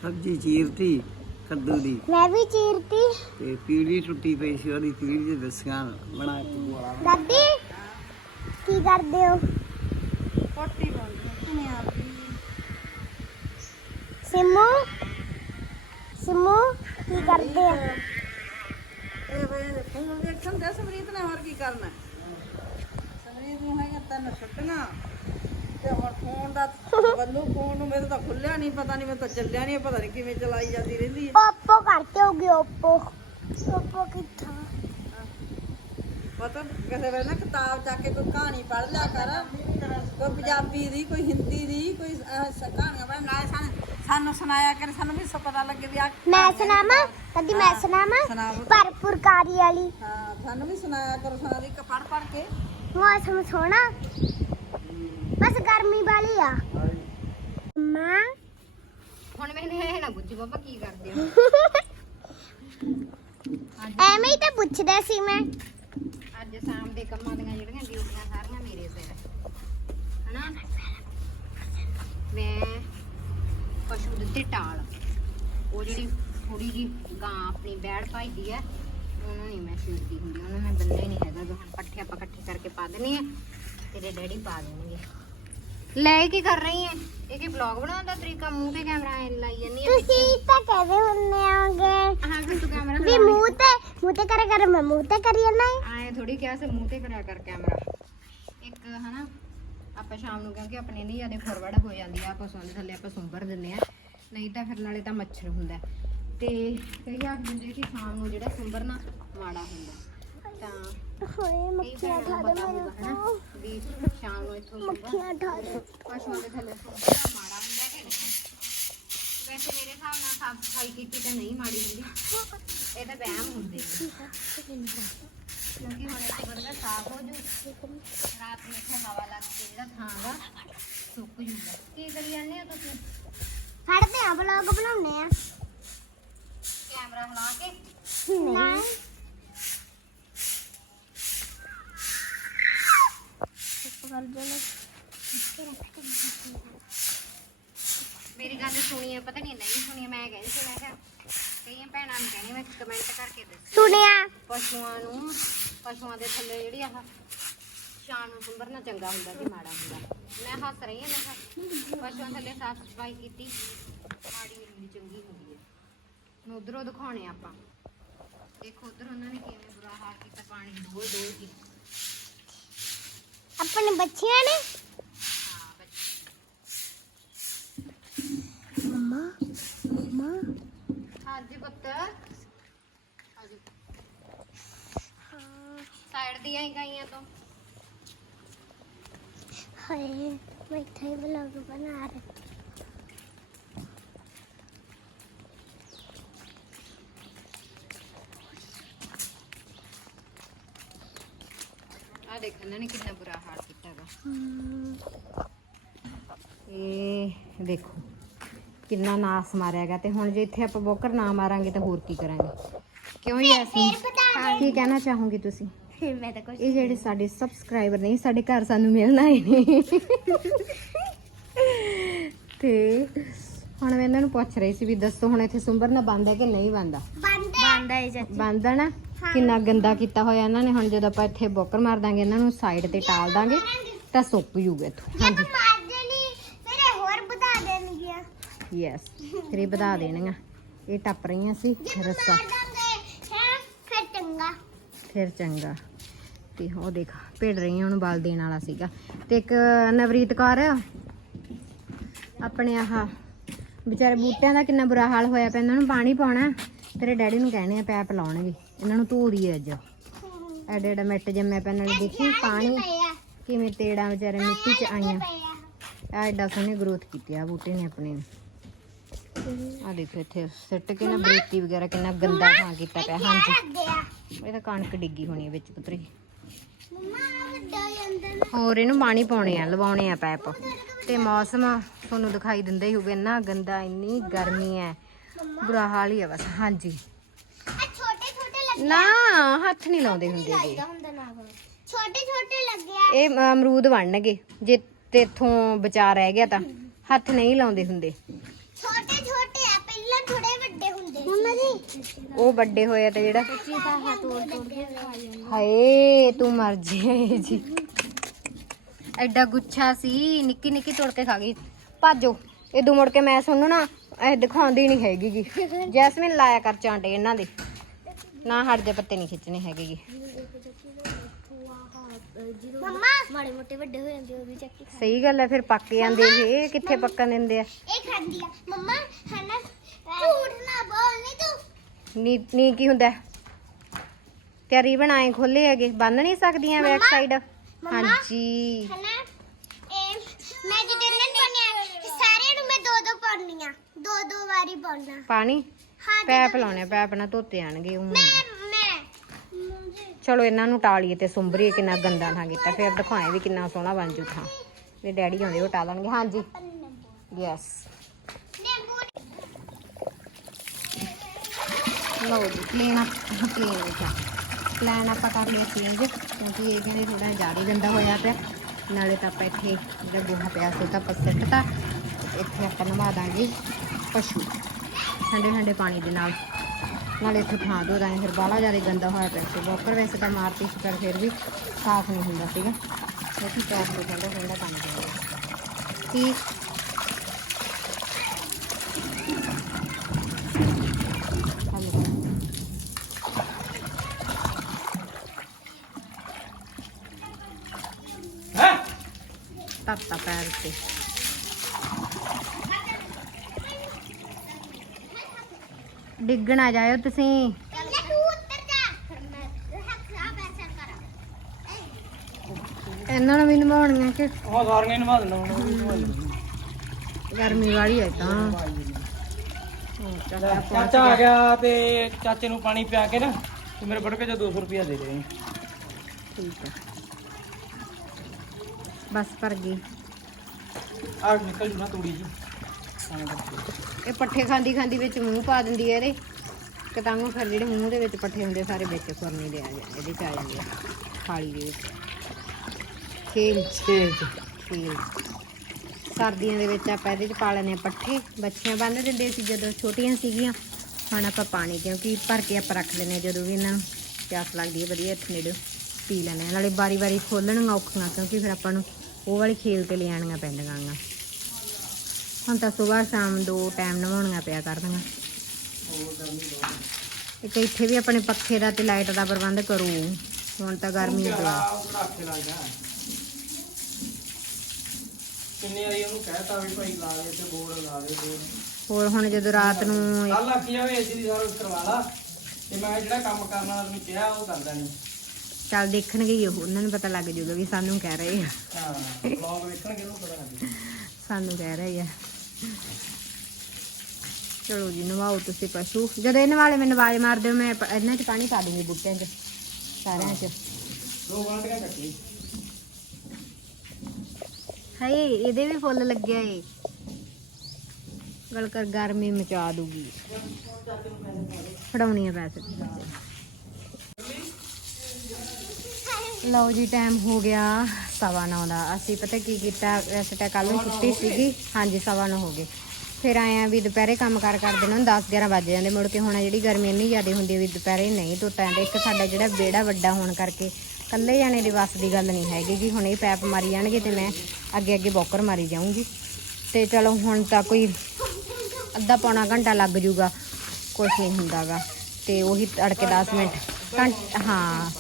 ਸਬਜ਼ੀ ਚੀਰਤੀ ਕੱਦੂ ਦੀ। ਮੈਂ ਵੀ ਚੀਰਤੀ। ਤੇ ਪੀੜੀ ਟੁੱਟੀ ਪਈ ਸੀ ਉਹਦੀ ਪੀੜੀ ਦੇ ਦਸਿਆਂ ਬਣਾ ਕੇ ਬੋਲਾ ਦਾਦੀ ਕੀ ਕਰਦੇ ਹੋ? ਪੋਟੀ ਬੰਦ ਸਿਮੂ ਸਿਮੂ ਕੀ ਕਰਦੇ ਹੋ? ਇਹ ਵੇ ਫੋਨ ਵੇਖਣ ਦੇ ਸਮਰੀਤ ਨੇ ਹੋਰ ਕੀ ਕਰਨਾ? ਸਮਰੀਤ ਨੂੰ ਹੈਗਾ ਤਿੰਨ ਛੁੱਟੀਆਂ ਤੇ ਹੁਣ ਫੋਨ ਦਾ ਬੱਲੂ ਫੋਨ ਨੂੰ ਮੇਰੇ ਤਾਂ ਖੁੱਲਿਆ ਨਹੀਂ ਪਤਾ ਨਹੀਂ ਮੈਂ ਤਾਂ ਚੱਲਿਆ ਨਹੀਂ ਪਤਾ ਨਹੀਂ ਕਿਵੇਂ ਚਲਾਈ ਜਾਂਦੀ ਰਹਿੰਦੀ ਹੈ ਓਪੋ ਕਰਤੇ ਹੋਗੇ ਓਪੋ ਓਪੋ ਕਿੱਥਾ? ਪਤਾ ਕਿਸੇ ਵੇਲੇ ਨਾ ਕਿਤਾਬ ਚੱਕ ਕੇ ਕੋਈ ਕਹਾਣੀ ਪੜ੍ਹ ਲਿਆ ਕਰ। ਕੋਈ ਪੰਜਾਬੀ ਦੀ ਕੋਈ ਹਿੰਦੀ ਦੀ ਕੋਈ ਅਹ, ਸ- ਕਹਾਣੀਆਂ ਪੜ੍ਹ। ਨਾਲੇ ਸਾਨੂੰ ਸਾਨੂੰ ਸੁਣਾਇਆ ਕਰ ਸਾਨੂੰ ਵੀ ਸੋ ਪਤਾ ਲੱਗੇ ਵੀ ਆ ਮੈਂ ਸੁਣਾਵਾਂ? ਕਦੀ। ਮੈਂ ਸੁਣਾਵਾਂ? ਸੁਣਾਓ। ਭਰਪੂਰਕਾਰੀ ਵਾਲੀ। ਹਾਂ ਸਾਨੂੰ ਵੀ ਸੁਣਾਇਆ ਕਰੋ ਸਾਨੂੰ ਵੀ ਪੜ੍ਹ ਪੜ੍ਹ ਕੇ। ਮੌਸਮ ਸੋਹਣਾ। ਬਸ ਗਰਮੀ ਵਾਲੀ ਆ। ਮਾਂ। ਹੁਣ ਮੈਨੂੰ ਇਹ ਨਾ ਪੁੱਛੀ ਪਾਪਾ ਕੀ ਕਰਦੇ ਹੋ? ਐਵੇਂ ਹੀ ਤਾਂ ਪੁੱਛਦਾ ਸੀ ਮੈਂ। ਅੱਜ ਸ਼ਾਮ ਦੇ ਕੰਮਾਂ ਦੀਆਂ ਜਿਹੜੀਆਂ ਡਿਊਟੀਆਂ ਸਾਰੀਆਂ ਮੇਰੇ ਸਿਰ ਹਨਾ? ਮੈਂ ਪਸ਼ੂ ਦਿੱਤੇ ਟਾਲ। ਉਹ ਜਿਹੜੀ ਥੋੜੀ ਜੀ ਗਾਂ ਆਪਣੀ ਬੈੜ ਪਾਈਦੀ ਹੈ ਉਹਨੂੰ ਨਹੀਂ ਮੈਂ ਛੇੜਦੀ ਹੁੰਦੀ। ਉਹਨੂੰ ਮੈਂ ਬੰਦਾ ਹੀ ਨਹੀਂ ਹੈਗਾ ਗਾ। ਹੁਣ ਪੱਠੇ ਆਪਾਂ ਇਕੱਠੇ ਕਰਕੇ ਪਾ ਦੇਣੇ ਆ ਤੇਰੇ ਡੈਡੀ ਪਾ ਦੇਣਗੇ। ਲੈ ਕੀ ਕਰ ਰਹੀ ਹੈ ਇਹ ਕੀ ਵਲੌਗ ਬਣਾਉਣ ਦਾ ਤਰੀਕਾ? ਮੂੰਹ ਤੇ ਕੈਮਰਾ ਐ ਲਾਈ ਜਾਂਦੀ ਹੈ ਤੁਸੀਂ ਤਾਂ ਕਹਿੰਦੇ ਹੁੰਦੇ ਆਂਗੇ ਹਾਂ ਕਿ ਤੂੰ ਕੈਮਰਾ ਵੀ ਮੂੰਹ ਤੇ ਮੂੰਹ ਤੇ ਕਰ ਕਰ ਮੈਂ ਮੂੰਹ ਤੇ ਕਰੀ ਜਾਂਦਾ ਆਏ ਥੋੜੀ ਕਿਹਾ ਸੀ ਮੂੰਹ ਤੇ ਕਰਿਆ ਕਰ ਕੈਮਰਾ ਇੱਕ ਹਨਾ ਆਪਾਂ ਸ਼ਾਮ ਨੂੰ ਕਿਉਂਕਿ ਆਪਣੇ ਨਹੀਂ ਜ਼ਿਆਦਾ ਫੋਰਵਰਡ ਹੋ ਜਾਂਦੀ ਆ ਪਸ਼ੂਆਂ ਦੇ ਥੱਲੇ ਆਪਾਂ ਸੁੰਬਰ ਦਿੰਦੇ ਆ। ਨਹੀਂ ਤਾਂ ਫਿਰ ਨਾਲੇ ਤਾਂ ਮੱਛਰ ਹੁੰਦਾ। ਤੇ ਕਈ ਆਖ ਦਿੰਦੇ ਕਿ ਸ਼ਾਮ ਨੂੰ ਜਿਹੜਾ ਸੁੰਬਰਨਾ ਮਾੜਾ ਹੁੰਦਾ। ਤਾਂ ਹੋਏ ਮੱਖੀਆਂ ਠਾ ਦੇ ਮੈਨੂੰ ਵੀ ਸ਼ਾਮ ਨੂੰ ਇੱਥੋਂ ਮੱਖੀਆਂ ਠਾ ਦੇ ਪਸ਼ੂਆਂ ਦੇ ਥੱਲੇ ਸੁੰਬਰਨਾ ਮਾੜਾ ਹੁੰਦਾ ਕਿ ਨਹੀਂ ਵੈਸੇ ਮੇਰੇ ਹਿਸਾਬ ਨਾਲ ਸਾਫ਼ ਸਫ਼ਾਈ ਕੀਤੀ ਤਾਂ ਨਹੀਂ ਮਾੜੀ ਹੁੰਦੀ ਇਹ ਤਾਂ ਵਹਿਮ ਹੁੰਦੇ ਨੇ ਕਿਉਂਕਿ ਹੁਣ ਇੱਥੇ ਵਰਗਾ ਸਾਫ਼ ਹੋ ਜੂ ਰਾਤ ਨੂੰ ਇੱਥੇ ਹਵਾ ਲੱਗ ਕੇ ਜਿਹੜਾ ਥਾਂ ਵਾ ਸੁੱਕ ਜੂਗਾ ਕੀ ਕਰੀ ਜਾਂਦੇ ਹੋ ਤੁਸੀਂ ਫੜਦੇ ਆ ਵਲੌਗ ਬਣਾਉਣੇ ਆ ਕੈਮਰਾ ਹਿਲਾ ਕੇ ਨਹੀਂ ਕਰ ਜਣਾ ਮੇਰੀ ਗੱਲ ਸੁਣੀ ਹੈ ਪਤਾ ਨਹੀਂ ਨਹੀਂ ਸੁਣੀ ਮੈਂ ਕਹਿੰਦੀ ਸੀ ਮੈਂ ਕਿਹਾ ਕਈਆਂ ਭੈਣਾਂ ਨੂੰ ਕਹਿਣੀ ਮੈਂ ਕਮੈਂਟ ਕਰਕੇ ਦੱਸ। ਸੁਣਿਆ। ਪਸ਼ੂਆਂ ਨੂੰ ਪਸ਼ੂਆਂ ਦੇ ਥੱਲੇ ਜਿਹੜੀ ਆਹ ਸ਼ਾਮ ਨੂੰ ਸੁੰਬਰਨਾ ਚੰਗਾ ਹੁੰਦਾ ਕਿ ਮਾੜਾ ਹੁੰਦਾ। ਮੈਂ ਹੱਸ ਰਹੀ ਹਾਂ ਮੈਂ ਕਿਹਾ ਪਸ਼ੂਆਂ ਥੱਲੇ ਸਾਫ਼ ਸਫ਼ਾਈ ਕੀਤੀ ਮਾੜੀ ਨਹੀਂ ਹੁੰਦੀ ਚੰਗੀ ਹੁੰਦੀ ਹੈ ਨੂੰ ਉਧਰੋਂ ਦਿਖਾਉਣੇ ਆਪਾਂ। ਦੇਖੋ ਉਧਰ ਉਹਨਾਂ ਨੇ ਕਿਵੇਂ ਬੁਰਾ ਹਾਲ ਕੀਤਾ ਪਾਣੀ ਡੋਲ ਡੋਲ ਕੇ ਆਪਣੇ ਬੱਚਿਆਂ ਨੇ ਮਮਾ ਮਮਾ ਹਾਂਜੀ ਪੁੱਤ। ਹਾਂਜੀ। ਸਾਈਡ ਦੀਆਂ ਹੀ ਗਾਈਆਂ ਤੋਂ। ਹਾਏ ਮੈਂ ਇੱਥੇ ਵਲੌਗ ਬਣਾ ਰਹੀ। ਆ ਦੇਖ ਇਹਨਾਂ ਨੇ ਕਿੰਨਾ ਬੁਰਾ ਹਾਲ ਕੀਤਾ ਹੈਗਾ ਇਹ ਦੇਖੋ ਕਿੰਨਾ ਨਾਸ ਮਾਰਿਆ ਗਿਆ ਤੇ ਹੁਣ ਜੇ ਇੱਥੇ ਆਪਾਂ ਬੋਕਰ ਨਾ ਮਾਰਾਂਗੇ ਤਾਂ ਹੋਰ ਕੀ ਕਰਾਂਗੇ? ਕਿਉਂ ਜੀ ਐਸੀ ਕੀ ਕਹਿਣਾ ਚਾਹੋਗੇ ਤੁਸੀਂ? ਮੈਂ ਤਾਂ ਕੁਝ ਇਹ ਜਿਹੜੇ ਸਾਡੇ ਸਬਸਕ੍ਰਾਈਬਰ ਨੇ ਸਾਡੇ ਘਰ ਸਾਨੂੰ ਮਿਲਣ ਨੇ ਤੇ ਹੁਣ ਮੈਂ ਇਹਨਾਂ ਨੂੰ ਪੁੱਛ ਰਹੀ ਸੀ ਵੀ ਦੱਸੋ ਹੁਣ ਇੱਥੇ ਸੁੰਬਰਨਾ ਬੰਦ ਹੈ ਕਿ ਨਹੀਂ ਬੰਦ? ਬੰਦ ਬੰਦ ਹੈ ਚਾਚੀ। ਬੰਦ ਨਾ? ਕਿੰਨਾ ਗੰਦਾ ਕੀਤਾ ਹੋਇਆ ਇਹਨਾਂ ਨੇ। ਹੁਣ ਜਦੋਂ ਆਪਾਂ ਇੱਥੇ ਬੋਕਰ ਮਾਰ ਦਾਂਗੇ ਇਹਨਾਂ ਨੂੰ ਸਾਈਡ ਤੇ ਟਾਲ ਦਾਂਗੇ ਤਾਂ ਸੁੱਕ ਜੂਗਾ ਇੱਥੋਂ। ਮਾਰ ਦੇਣੀ ਫਿਰ ਇਹ ਹੋਰ ਵਧਾ ਦੇਣਗੀਆਂ। ਯੈਸ ਫਿਰ ਇਹ ਵਧਾ ਦੇਣੀਆਂ ਇਹ ਟੱਪ ਰਹੀਆਂ ਸੀ ਰੱਸਾ। ਫਿਰ ਚੰਗਾ। ਫਿਰ ਚੰਗਾ। ਤੇ ਉਹ ਦੇਖ ਭੇੜ ਰਹੀਆਂ ਉਹਨੂੰ ਬਲ ਦੇਣ ਵਾਲਾ ਸੀਗਾ। ਤੇ ਇੱਕ ਨਵਰੀਤ ਕੌਰ ਆਪਣੇ ਆਹ ਵਿਚਾਰੇ ਬੂਟਿਆਂ ਦਾ ਕਿੰਨਾ ਬੁਰਾ ਹਾਲ ਹੋਇਆ ਪਿਆ ਇਹਨਾਂ ਨੂੰ ਪਾਣੀ ਪਾਉਣਾ। ਤੇਰੇ ਡੈਡੀ ਨੂੰ ਕਹਿਣੇ ਆ ਪੈਪ ਲਾਉਣਗੇ। ਇਹਨਾਂ ਨੂੰ ਧੋ ਦੀ ਅੱਜ। ਐਡੇ ਐਡਾ ਮਿੱਟ ਜੰਮਿਆ ਪਿਆ ਨਾਲੇ ਦੇਖੀ ਪਾਣੀ ਕਿਵੇਂ ਤੇੜਾਂ ਵਿਚਾਰੇ ਮਿੱਟੀ 'ਚ ਆਈਆਂ। ਆ। ਐਡਾ ਸੋਹਣੀ ਗਰੋਥ ਕੀਤੀ ਆ ਬੂਟੇ ਨੇ ਆਪਣੇ। ਨੇ ਆ ਦੇਖੋ ਇੱਥੇ ਸਿੱਟ ਕੇ ਨਾ ਬਰੇਤੀ ਵਗੈਰਾ ਕਿੰਨਾ ਗੰਦਾ ਥਾਂ ਕੀਤਾ ਪਿਆ ਹਾਂਜੀ। ਇਹ ਤਾਂ ਕਣਕ ਡਿੱਗੀ ਹੋਣੀ ਵਿੱਚ ਪੁੱਤਰੀ। ਹੋਰ ਇਹਨੂੰ ਪਾਣੀ ਪਾਉਣੇ ਆ ਲਵਾਉਣੇ ਆ ਪੈਪ। ਤੇ ਮੌਸਮ ਤੁਹਾਨੂੰ ਦਿਖਾਈ ਦਿੰਦਾ ਹੀ ਹੋਊਗਾ ਇੰਨਾ ਗੰਦਾ ਇੰਨੀ ਗਰਮੀ ਹੈ ਬੁਰਾ ਹਾਲ ਹੀ ਹੈ ਬਸ ਹਾਂਜੀ। ਆ ਨਾ ਹੱਥ ਨਹੀਂ ਲਾਉਂਦੇ ਹੁੰਦੇ ਜੀ ਹੁੰਦਾ ਨਾ ਛੋਟੇ ਛੋਟੇ ਲੱਗਿਆ ਇਹ ਅ, ਅਮਰੂਦ ਬਣਨਗੇ ਜੇ ਤੇਥੋਂ ਬਚਾ ਰਹਿ ਗਿਆ ਤਾਂ। ਹੱਥ ਨਹੀਂ ਲਾਉਂਦੇ ਹੁੰਦੇ। ਛੋਟੇ ਛੋਟੇ ਆ ਪਹਿਲਾਂ ਥੋੜੇ ਵੱਡੇ ਹੁੰਦੇ ਸੀ। ਮੰਮਾ ਜੀ। ਉਹ ਵੱਡੇ ਹੋਏ ਆ ਤੇ ਜਿਹੜਾ ਤੋੜ ਤੋੜ ਕੇ ਹਾਏ ਤੂੰ ਮਰ ਜੇ ਜੀ। ਐਡਾ ਗੁੱਛਾ ਸੀ ਨਿੱਕੀ ਨਿੱਕੀ ਤੋੜ ਕੇ ਖਾ ਗਈ। ਭਾਜੋ। ਇਹ ਮੁੜ ਕੇ ਮੈਂ ਸੁਣੂ ਨਾ ਇਹ ਦਿਖਾਉਂਦੀ ਨਹੀਂ ਹੈਗੀ ਜੀ ਜੈਸਮੀਨ ਲਾਇਆ ਕਰ ਚਾਂਟੇ ਇਹਨਾਂ ਦੇ। ਨਾ ਹਟ ਜਾ ਪੱਤੇ ਨਹੀਂ ਖਿੱਚਣੇ ਹੈਗੇ ਜੀ ਮੰਮਾ। ਮਾੜੇ ਮੋਟੇ ਵੱਡੇ ਹੋ ਜਾਂਦੇ ਉਹ ਵੀ ਚੱਕ ਕੇ ਖਾ ਸਹੀ ਗੱਲ ਹੈ ਫਿਰ ਪੱਕ ਜਾਂਦੇ ਇਹ। ਕਿੱਥੇ ਪੱਕਣ ਦਿੰਦੇ ਆ? ਇਹ ਖਾਂਦੀ ਆ। ਮੰਮਾ ਹਨਾ? ਝੂਠ ਨਾ ਬੋਲ ਨਹੀਂ ਤੂੰ। ਨੀ ਨੀ ਕੀ ਹੁੰਦਾ? ਤੇ ਰੀਬਨ ਆਏ ਖੋਲੇ ਹੈਗੇ। ਬੰਨ ਨਹੀਂ ਸਕਦੀਆਂ ਬੈਕ ਸਾਈਡ। ਹਾਂਜੀ। ਹਨਾ? ਇਹ ਮੈਂ ਜਦੋਂ ਇਹਨਾਂ ਪਾਉਣੀਆਂ ਸਾਰਿਆਂ ਨੂੰ ਮੈਂ ਦੋ ਦੋ ਪਾਉਣੀਆਂ ਦੋ ਦੋ ਵਾਰੀ ਪਾਉਣਾ ਪਾਣੀ? ਪੈਪ ਲਾਉਣੇ ਪੈਪ ਨਾਲ ਧੋਤੇ ਆਣਗੇ ਉਹ ਚਲੋ ਇਹਨਾਂ ਨੂੰ ਟਾਲੀਏ ਤੇ ਸੁੰਬਰੀਏ ਕਿੰਨਾ ਗੰਦਾ ਨਾ ਕੀਤਾ ਫਿਰ ਦਿਖਾਏ ਵੀ ਕਿੰਨਾ ਸੋਹਣਾ ਬਣ ਜੂ ਥਾਂ। ਤੇ ਡੈਡੀ ਆਉਂਦੇ ਉਹ ਟਾਲਣਗੇ ਹਾਂਜੀ। ਯੈਸ ਲਓ ਜੀ ਪਲੇਨ ਪਲੇਨ ਵਿੱਚ ਪਲਾਨ ਆਪਾਂ ਕਰ ਲਈ ਚੇਂਜ ਕਿਉਂਕਿ ਇਹ ਕਹਿੰਦੇ ਥੋੜਾ ਜ਼ਿਆਦਾ ਗੰਦਾ ਹੋਇਆ ਪਿਆ। ਨਾਲੇ ਤਾਂ ਆਪਾਂ ਇੱਥੇ ਜਿਹੜਾ ਗੋਹਾ ਪਿਆ ਸੀ ਤਾਂ ਆਪਾਂ ਸਿੱਟਤਾ ਇੱਥੇ ਆਪਾਂ ਨਵਾ ਦਾਂਗੇ ਪਸ਼ੂ। ਠੰਡੇ ਠੰਡੇ ਪਾਣੀ ਦੇ ਨਾਲ। ਨਾਲੇ ਇੱਥੇ ਥਾਂ ਧੋ ਦਾਂਗੇ ਫਿਰ ਬਾਹਲਾ ਜ਼ਿਆਦਾ ਗੰਦਾ ਹੋਇਆ ਪਿਆ ਸੀ। ਬੋਕਰ ਵੈਸੇ ਤਾਂ ਮਾਰਤੀ ਸੀ ਪਰ ਫਿਰ ਵੀ ਸਾਫ਼ ਨਹੀਂ ਹੁੰਦਾ ਸੀਗਾ। ਇੱਥੇ ਚੌਕ ਤੋਂ ਠੰਡਾ ਠੰਡਾ ਪਾਣੀ ਦੇ ਕੀ? ਹਲੋ ਹੈ ਆ ਜਾਇਓ ਤੁਸੀਂ। ਇਹਨਾਂ ਨੂੰ ਵੀ ਨਿਭਾਉਣੀਆਂ ਕਿ? ਉਹ ਸਾਰੀਆਂ ਨਿਭਾ ਦਿੰਦਾ। ਗਰਮੀ ਵਾਲੀ ਹੈ ਤਾਂ। ਚਾਚਾ ਆ ਗਿਆ ਤੇ ਚਾਚੇ ਨੂੰ ਪਾਣੀ ਪਿਆ ਕੇ ਨਾ ਤੇ ਮੇਰੇ ਬੜਕੇ ਚ 200 ਰੁਪਿਆ ਦੇ ਦੇ। ਠੀਕ ਹੈ ਬਸ ਭਰ ਗਈ। ਆ ਨਿਕਲ ਜੂ ਨਾ ਤੂੜੀ ਜੀ। ਇਹ ਪੱਠੇ ਖਾਂਦੀ ਖਾਂਦੀ ਵਿੱਚ ਮੂੰਹ ਪਾ ਦਿੰਦੀ ਹੈ ਇਹਦੇ। ਕਤਾਂਗੋਂ ਫਿਰ ਜਿਹੜੇ ਮੂੰਹ ਦੇ ਵਿੱਚ ਪੱਠੇ ਹੁੰਦੇ ਸਾਰੇ ਵਿੱਚ ਫੁਰਨੀ ਦੇ ਆ ਜਾਂਦੇ ਇਹਦੇ ਚ ਆ ਜਾਂਦੇ ਆ, ਥਾਲੀ ਦੇ ਵਿੱਚ। ਖੇਲ। ਚ। ਖੇਲ। ਸਰਦੀਆਂ ਦੇ ਵਿੱਚ ਆਪਾਂ ਇਹਦੇ ਚ ਪਾ ਲੈਂਦੇ ਹਾਂ ਪੱਠੇ। ਬੱਚੀਆਂ ਬੰਨ੍ਹ ਦਿੰਦੇ ਸੀ ਜਦੋਂ ਛੋਟੀਆਂ ਸੀਗੀਆਂ। ਹੁਣ ਆਪਾਂ ਪਾਣੀ ਕਿਉਂਕਿ ਭਰ ਕੇ ਆਪਾਂ ਰੱਖ ਲੈਂਦੇ ਹਾਂ ਜਦੋਂ ਵੀ ਇਹਨਾਂ ਨੂੰ ਪਿਆਸ ਲੱਗਦੀ ਹੈ ਵਧੀਆ ਇੱਥੇ ਨੇੜੇ ਪੀ ਲੈਂਦੇ ਹਾਂ। ਨਾਲੇ ਵਾਰੀ ਖੋਲਣੀਆਂ ਔਖੀਆਂ ਕਿਉਂਕਿ ਫਿਰ ਆਪਾਂ ਨੂੰ ਉਹ ਵਾਲੀ ਖੇਲ ਤੇ ਲਿਆਣੀਆਂ ਪੈਂਦੀਆਂ ਆਂ ਹੁਣ ਤਾਂ ਸਵੇਰ ਸ਼ਾਮ ਦੋ ਟਾਈਮ ਨਵਾਉਣੀਆਂ ਪਿਆ ਕਰਦੀਆਂ। ਇੱਕ ਇੱਥੇ ਵੀ ਆਪਣੇ ਪੱਖੇ ਦਾ ਤੇ ਲਾਈਟ ਦਾ ਪ੍ਰਬੰਧ ਕਰੂ। ਹੁਣ ਤਾਂ ਗਰਮੀ ਹੋ ਗਈ ਕਿੰਨੇ ਵਾਰੀ ਉਹਨੂੰ ਕਹਿਤਾ ਵੀ ਭਾਈ ਲਾ ਦੇ ਤੇ ਬੋਰਡ ਲਾ ਦੇ ਬੋਰਡ ਹੋਰ ਹੁਣ ਜਦੋਂ ਰਾਤ ਨੂੰ ਕੱਲ ਆਖੀ ਜਾਵੇ ਏਸੀ ਦੀ ਸਾਰਾ ਕਰਵਾ ਲਾ। ਤੇ ਮੈਂ ਜਿਹੜਾ ਕੰਮ ਕਰਨ ਵਾਲਾ ਤੈਨੂੰ ਕਿਹਾ ਉਹ ਕਰਦਾ ਨਹੀਂ ਚੱਲ ਦੇਖਣਗੇ ਹੀ ਉਹ ਉਹਨਾਂ ਨੂੰ ਪਤਾ ਲੱਗ ਜਾਊਗਾ ਵੀ ਸਾਨੂੰ ਕਹਿ ਰਹੇ ਆ। ਹਾਂ ਵਲੌਗ ਵੇਖਣਗੇ ਉਹਨੂੰ ਪਤਾ ਲੱਗ। ਸਾਨੂੰ ਕਹਿ ਰਹੇ ਆ। ਚਲੋ ਜੀ, ਨਵਾਓ ਤੁਸੀਂ ਪਸ਼ੂ। ਜਦੋਂ ਇਹਨਾਂ ਵਾਲੇ ਮੈਨੂੰ ਆਵਾਜ਼ ਮਾਰ ਦਿਓ ਮੈਂ ਪ- ਇਹਨਾਂ 'ਚ ਪਾਣੀ ਪਾ ਦੂੰਗੀ ਬੂਟਿਆਂ 'ਚ, ਸਾਰਿਆਂ 'ਚ। ਦੋ ਬਾਲਟੀਆਂ ਚੱਕੀ ਹਾਏ, ਇਹਦੇ ਵੀ ਫੁੱਲ ਲੱਗਿਆ ਏ। ਗੱਲ ਕਰ, ਗਰਮੀ ਮਚਾ ਦੂਗੀ। ਫੜਾਉਣੀ ਆ ਪੈਸੇ। ਲਓ ਜੀ ਟਾਈਮ ਹੋ ਗਿਆ ਸਵਾ ਨੌ ਦਾ। ਅਸੀਂ ਪਤਾ ਕੀ ਕੀਤਾ? ਵੈਸੇ ਤਾਂ ਕੱਲ ਨੂੰ ਛੁੱਟੀ ਸੀਗੀ। ਹਾਂਜੀ ਸਵਾ ਨੌ ਹੋ ਗਏ। ਫਿਰ ਆਏ ਆ ਵੀ ਦੁਪਹਿਰੇ ਕੰਮ ਕਾਰ ਕਰਦੇ ਨੂੰ 10 11 ਵੱਜ ਜਾਂਦੇ। ਮੁੜ ਕੇ ਹੁਣ ਜਿਹੜੀ ਗਰਮੀ ਇੰਨੀ ਜ਼ਿਆਦਾ ਹੁੰਦੀ ਹੈ ਵੀ ਦੁਪਹਿਰੇ ਨਹੀਂ ਧੋਤਾ ਜਾਂਦਾ। ਇੱਕ ਸਾਡਾ ਜਿਹੜਾ ਵਿਹੜਾ ਵੱਡਾ ਹੋਣ ਕਰਕੇ ਇਕੱਲੇ ਜਾਣੇ ਦੇ ਵੱਸ ਦੀ ਗੱਲ ਨਹੀਂ ਹੈਗੀ ਜੀ। ਹੁਣ ਇਹ ਪੈਪ ਮਾਰੀ ਜਾਣਗੇ ਤੇ ਮੈਂ ਅੱਗੇ ਅੱਗੇ ਬੌਕਰ ਮਾਰੀ ਜਾਊਂਗੀ। ਤੇ ਚਲੋ ਹੁਣ ਤਾਂ ਕੋਈ ਅੱਧਾ ਪੌਣਾ ਘੰਟਾ ਲੱਗ ਜੂਗਾ। ਕੁਝ ਨਹੀਂ ਹੁੰਦਾਗਾ। ਤੇ ਉਹੀ ਤੜਕੇ 10 ਮਿੰਟ ਹਾਂ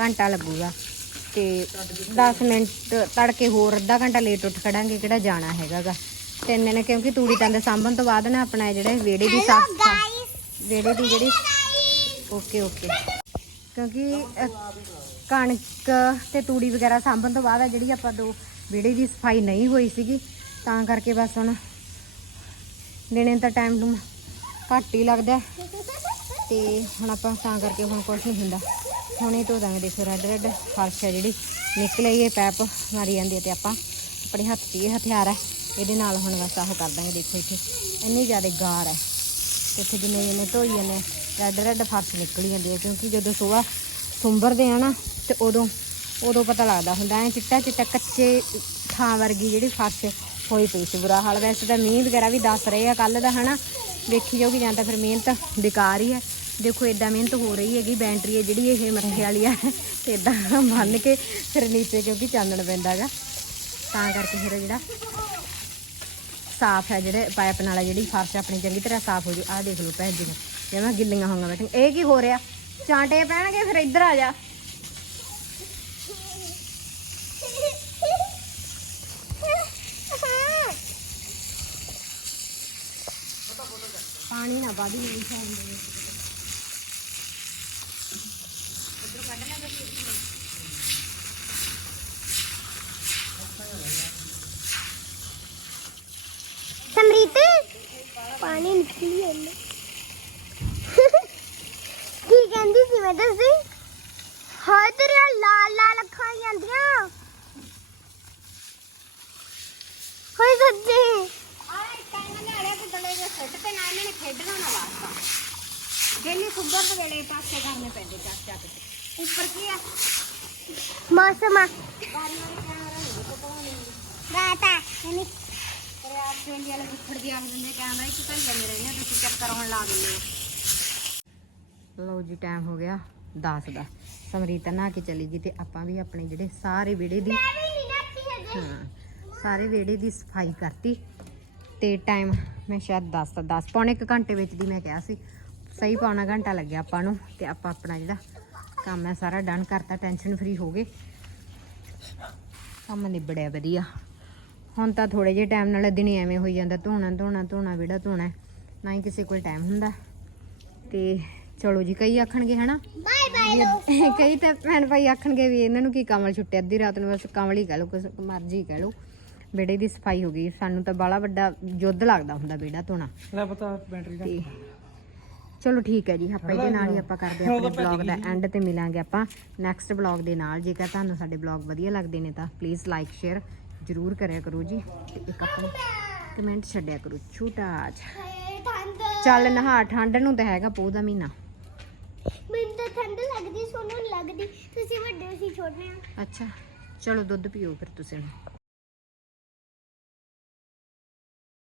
ਘੰਟਾ ਲੱਗੂਗਾ। ਤੇ 10 ਮਿੰਟ ਤੜਕੇ ਹੋਰ ਅੱਧਾ ਘੰਟਾ ਲੇਟ ਉੱਠ ਖੜਾਂਗੇ ਕਿਹੜਾ ਜਾਣਾ ਹੈਗਾਗਾ। ਇੰਨੇ ਨੇ ਕਿਉਂਕਿ ਤੂੜੀ ਤਾਂ ਦੇ ਸਾਂਭਣ ਤੋਂ ਬਾਅਦ ਨਾ ਆਪਣਾ ਜਿਹੜੇ ਵਿਹੜੇ ਦੀ ਸਾਫ਼ ਵਿਹੜੇ ਦੀ ਜਿਹੜੀ ਓਕੇ ਓਕੇ ਕਿਉਂਕਿ ਕਣਕ ਤੇ ਤੂੜੀ ਵਗੈਰਾ ਸਾਂਭਣ ਤੋਂ ਬਾਅਦ ਆ ਜਿਹੜੀ ਆਪਾਂ ਦੋ ਵਿਹੜੇ ਦੀ ਸਫ਼ਾਈ ਨਹੀਂ ਹੋਈ ਸੀਗੀ ਤਾਂ ਕਰਕੇ ਬਸ ਹੁਣ ਦਿਨੇ ਤਾਂ ਟਾਈਮ ਨੂੰ ਘੱਟ ਹੀ ਲੱਗਦਾ। ਤੇ ਹੁਣ ਆਪਾਂ ਤਾਂ ਕਰਕੇ ਹੁਣ ਕੁਝ ਨਹੀਂ ਹੁੰਦਾ। ਹੁਣ ਇਹ ਧੋ ਦਾਂਗੇ, ਦੇਖੋ ਰੈੱਡ ਰੈੱਡ ਫਰਸ਼ ਹੈ ਜਿਹੜੀ। ਨਿਕਲੇ ਇਹ ਪੈਪ ਮਾਰੀ ਜਾਂਦੀ ਹੈ ਤੇ ਆਪਾਂ ਆਪਣੇ ਹੱਥ 'ਚ ਇਹ ਹਥਿਆਰ ਹੈ ਇਹਦੇ ਨਾਲ ਹੁਣ ਬਸ ਆਹ ਕਰ ਦਾਂਗੇ, ਦੇਖੋ ਇੱਥੇ। ਇੰਨੀ ਜ਼ਿਆਦਾ ਗਾਰ ਹੈ ਤੇ ਇੱਥੇ ਜਿੰਨੇ ਜਿੰਨੇ ਧੋਈ ਜਾਂਦੇ ਰੈੱਡ ਰੈੱਡ ਫਰਸ਼ ਨਿਕਲ ਜਾਂਦੀ ਹੈ ਕਿਉਂਕਿ ਜਦੋਂ ਸੁਬਾਹ ਸੁੰਬਰਦੇ ਆ ਨਾ, ਤੇ ਉਦੋਂ ਉਦੋਂ ਪਤਾ ਲੱਗਦਾ ਹੁੰਦਾ, ਐ ਚਿੱਟਾ ਚਿੱਟਾ ਕੱਚੇ ਥਾਂ ਵਰਗੀ ਜਿਹੜੀ ਫਰਸ਼ ਹੋਈ ਪਈ ਸੀ। ਬੁਰਾ ਹਾਲ ਵੈਸੇ ਤਾਂ ਮੀਂਹ ਵਗੈਰਾ ਵੀ ਦੱਸ ਰਹੇ ਆ ਕੱਲ ਦਾ ਹਨਾ। ਦੇਖੀ ਜਾਊਗੀ ਜਾਂ ਤਾਂ ਫਿਰ ਮਿਹਨਤ ਬੇਕਾਰ ਹੀ ਹੈ ਦੇਖੋ ਇਦਾਂ ਮਿਹਨਤ ਹੋ ਰਹੀ ਹੈਗੀ, ਬੈਂਟਰੀ ਹੈ ਜਿਹੜੀ ਇਹ ਮੱਥੇ ਵਾਲੀ ਆ, ਤੇ ਇਦਾਂ ਬੰਨ ਕੇ ਫਿਰ ਨੀਚੇ ਕਿਉਂਕਿ ਚਾਨਣ ਪੈਂਦਾ ਤਾਂ ਕਰਕੇ ਫਿਰ ਜਿਹੜਾ ਸਾਫ਼ ਹੈ ਜਿਹੜੇ ਪਾਈਪ ਨਾਲ ਜਿਹੜੀ ਫਰਸ਼ ਆਪਣੀ ਚੰਗੀ ਤਰ੍ਹਾਂ ਸਾਫ਼ ਹੋ ਜੂ। ਆਹ ਦੇਖ ਲਓ ਭੈਣ ਜੀ ਨੇ, ਜਿਵੇਂ ਗਿੱਲੀਆਂ ਹੋਈਆਂ ਬੈਠੀਆਂ। ਇਹ ਕੀ ਹੋ ਰਿਹਾ? ਚਾਂਟੇ ਪੈਣਗੇ, ਫਿਰ ਇੱਧਰ ਆ ਜਾ। ਪਾਣੀ ਨਾ ਬਾਦੀ ਨਹੀਂ ਚਾਹੀਦਾ ਸਮਰੀਤ? ਪਾਣੀ ਨਿਕਲੀ ਜਾਂਦਾ। ਕੀ ਕਹਿੰਦੀ ਸੀ ਮੈਂ ਦੱਸੀ? ਹਾਏ ਤੇਰੇ ਲਾਲ ਲਾਲ ਅੱਖਾਂ ਜਾਂਦੀਆਂ। ਹੋਏ, ਸੱਚੀ। ਆਹ ਟਾਈਮ ਲਿਆੜਿਆ ਤੇ ਦਲੇ ਦੇ ਸੱਟ ਤੇ ਨਾ ਇਹਨਾਂ ਨੇ ਖੇਡਣਾ ਨਾ ਵਾਸਤਾ। ਗੇਲੀ ਸੁੰਦਰ ਦੇ ਵੇਲੇ ਪਾਸੇ ਕਰਨੇ ਪੈਂਦੇ ਚੱਕ ਚੱਕ ਕੇ। ਉੱਪਰ ਕੀ ਆ ਮੌਸਮ ਆ। ਬਾਰੀ ਵਾਰੀ ਕੈਮਰਾ ਨਹੀਂ ਪਕਾਉਣੀ ਰਾਤ ਆ ਨਹੀਂ ਪਰ ਆਪ ਇੰਡੀਆ ਵਾਲੇ ਉੱਪਰ ਦੀ ਆਖ ਦਿੰਦੇ ਕੈਮਰਾ ਇੱਕ ਘੰਟੇ ਜਾਂਦੇ ਰਹਿੰਦੇ ਆ, ਤੁਸੀਂ ਚੱਕਰ ਹੁਣ ਲਾ ਦਿੰਦੇ ਹੋ ਲਓ ਜੀ ਟਾਈਮ ਹੋ ਗਿਆ 10 ਦਾ। ਸਮਰੀਤ ਨਹਾ ਕੇ ਚਲੀ ਗਈ ਤੇ ਆਪਾਂ ਵੀ ਆਪਣੇ ਜਿਹੜੇ ਸਾਰੇ ਵਿਹੜੇ ਦੀ ਹੈ ਸਾਰੇ ਵਿਹੜੇ ਦੀ ਸਫ਼ਾਈ ਕਰਤੀ ਤੇ ਟਾਈਮ ਮੈਂ ਸ਼ਾਇਦ 10 ਦਾ 10 ਪੌਣੇ ਇੱਕ ਘੰਟੇ ਵਿੱਚ ਦੀ ਮੈਂ ਕਿਹਾ ਸੀ। ਸਹੀ ਪੌਣਾ ਘੰਟਾ ਲੱਗਿਆ ਆਪਾਂ ਨੂੰ ਤੇ ਆਪਾਂ ਆਪਣਾ ਜਿਹੜਾ ਕੰਮ ਹੈ ਸਾਰਾ ਡਨ ਕਰਤਾ ਟੈਨਸ਼ਨ ਫਰੀ ਹੋ ਗਏ। ਕੰਮ ਨਿਬੜਿਆ ਵਧੀਆ। ਹੁਣ ਤਾਂ ਥੋੜੇ ਜਿਹੇ ਟਾਈਮ ਨਾਲ ਦਿਨੇ ਐਵੇਂ ਹੋਈ ਜਾਂਦਾ ਧੋਣਾ ਧੋਣਾ ਧੋਣਾ ਵਿਹੜਾ ਧੋਣਾ ਨਾ ਹੀ ਕਿਸੇ ਕੋਲ ਟਾਈਮ ਹੁੰਦਾ। ਤੇ ਚਲੋ ਜੀ ਕਈ ਆਖਣਗੇ ਹਨਾ? ਬਾਏ ਬਾਏ ਲੋ ਵੀ ਕਈ ਤਾਂ ਭੈਣ ਭਾਈ ਆਖਣਗੇ ਵੀ ਇਹਨਾਂ ਨੂੰ ਕੀ ਕਮਲ ਛੁੱਟਿਆ? ਅੱਧੀ ਰਾਤ ਨੂੰ ਬਸ ਕਮਲ ਹੀ ਕਹਿ ਲਓ ਕੁਛ ਮਰਜ਼ੀ ਕਹਿ ਲਓ। ਵਿਹੜੇ ਦੀ ਸਫ਼ਾਈ ਹੋ ਗਈ। ਸਾਨੂੰ ਤਾਂ ਬਾਲਾ ਵੱਡਾ ਯੁੱਧ ਲੱਗਦਾ ਹੁੰਦਾ ਵਿਹੜਾ ਧੋਣਾ। ਲੈ ਪਤਾ ਬੈਟਰੀ ਦਾ ਚਲੋ ਠੀਕ ਹੈ ਜੀ ਆਪਾਂ ਇਹਦੇ ਨਾਲ ਹੀ ਆਪਾਂ ਕਰਦੇ ਹਾਂ ਆਪਣੇ ਬਲੌਗ ਦਾ ਐਂਡ ਤੇ ਮਿਲਾਂਗੇ ਆਪਾਂ ਨੈਕਸਟ ਬਲੌਗ ਦੇ ਨਾਲ। ਜੇਕਰ ਤੁਹਾਨੂੰ ਸਾਡੇ ਬਲੌਗ ਵਧੀਆ ਲੱਗਦੇ ਨੇ ਤਾਂ ਪਲੀਜ਼ ਲਾਈਕ ਸ਼ੇਅਰ ਜਰੂਰ ਕਰਿਆ ਕਰੋ ਜੀ ਤੇ ਇੱਕ ਆਪਣਾ ਕਮੈਂਟ ਛੱਡਿਆ ਕਰੋ। ਛੋਟਾ ਠੰਡ ਚੱਲ ਨਹਾ ਠੰਡ ਨੂੰ ਤਾਂ ਹੈਗਾ ਪੋਹ ਦਾ ਮਹੀਨਾ। ਮੈਨੂੰ ਤਾਂ ਠੰਡ ਲੱਗਦੀ ਸੋਨੂੰ ਲੱਗਦੀ। ਤੁਸੀਂ ਵੱਡੇ ਸੀ ਛੋਟੇ ਆ ਅੱਛਾ ਚਲੋ ਦੁੱਧ ਪੀਓ ਫਿਰ ਤੁਸੀਂ।